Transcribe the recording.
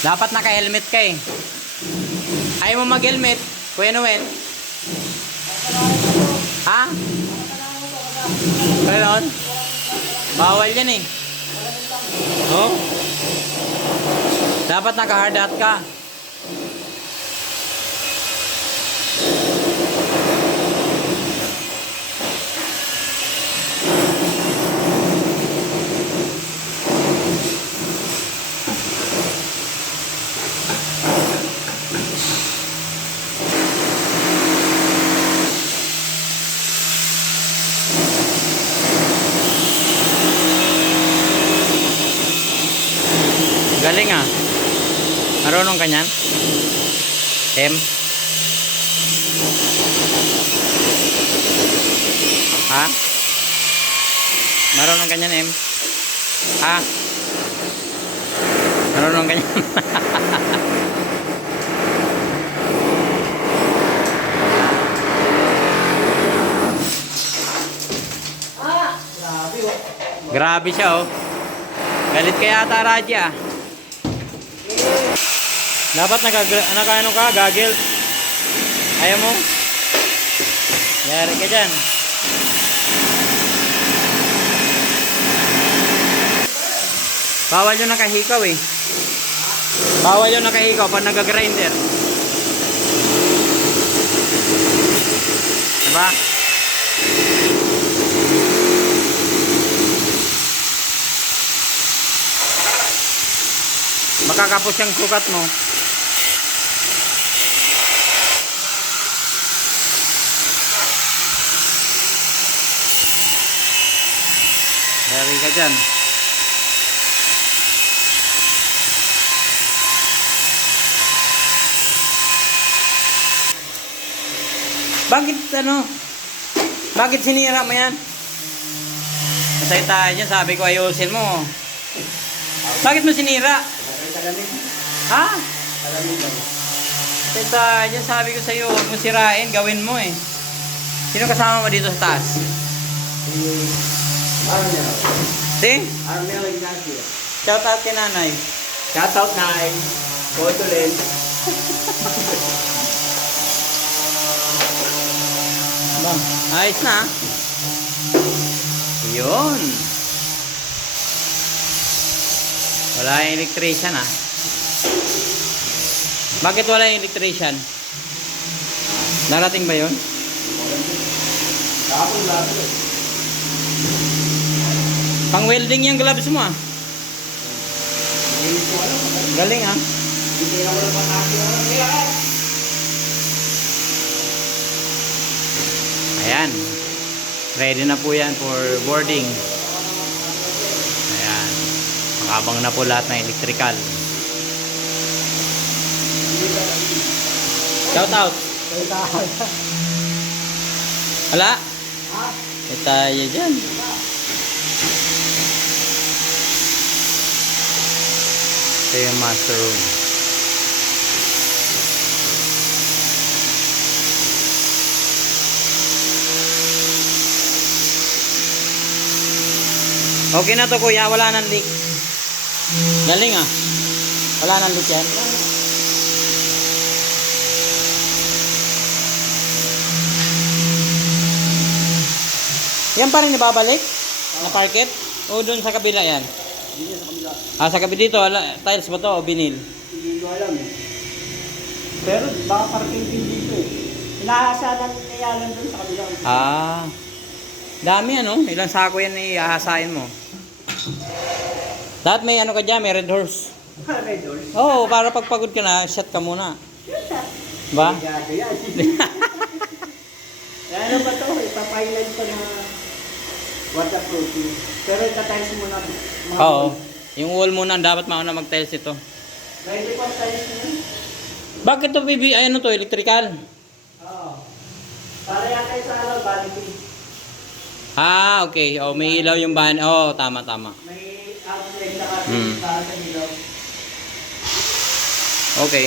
Dapat naka-helmet ka eh. Ayaw mo mag-helmet, Kuya Noel? Ha? Ganon? Bawal yan eh. Oh? Dapat naka-hard hat ka. Galing ah. Marunong ka niyan? Em? Ha? Marunong ka niyan, Em? Ha? Marunong ka niyan? Grabe siya oh. Galit kaya ata Raja ah. Dapat naka-ano ka, gagel. Ayaw mo? Yari ka dyan. Bawal yung nakahikaw eh. Bawal yung nakahikaw pag nag-grinder. Diba? Makakapos yung sukat mo. Dari ka dyan. Bakit ano? Bakit sinira mo yan? Masay tayo dyan. Sabi ko ayusin mo. Bakit mo sinira? Ha? Masay tayo dyan. Sabi ko sa'yo, huwag mo sirain. Gawin mo eh. Sino kasama mo dito sa taas? Si? Armel Ignacio. Shout out kay nanay. Shout out Nay. Kotolen. Bang, ayos na. Yun. Wala yung electrician ah. Bakit wala yung electrician? Darating ba yun? Kapon lahat. Pang welding yung gloves mo ah. Galing ah. Hindi na wala pataki. Ayan. Ready na po yan for boarding. Ayan. Makabang na po lahat ng electrical. Shout out. Wala? E tayo dyan. Ito yung master room. Okay na to kuya, wala nang leak. Galing ah. Wala nang leak yan. Yan pa rin ibabalik? Na parket? O dun sa kabila yan? Hindi sa kabila. Ah, sa kabila dito, tiles ba to o vinil? Hindi ko alam eh. Pero baka parking din dito eh. Inaasahan niya lang dun sa kabila. Ah. Dami ano? Ilang sako yan iahasain mo? Lahat may ano ka dyan, may red horse. Red doors. Oo, para pagpagod ka na, shot ka muna. Ba? Gado yan. Ano ba to? Ipapailan ko na waterproofing. Pero itatiles muna. Oo. Yung wall muna, dapat mauna mag-tiles ito. Ready po tiles na yun? Bakit to BB? Ay, ano to? Electrical? Oo. Para yata sa alaw, vanity. Ah, okay. Oh, may ilaw yung ban. Oh, tama, tama. May outlet na kasi Hmm. para sa ilaw. Okay.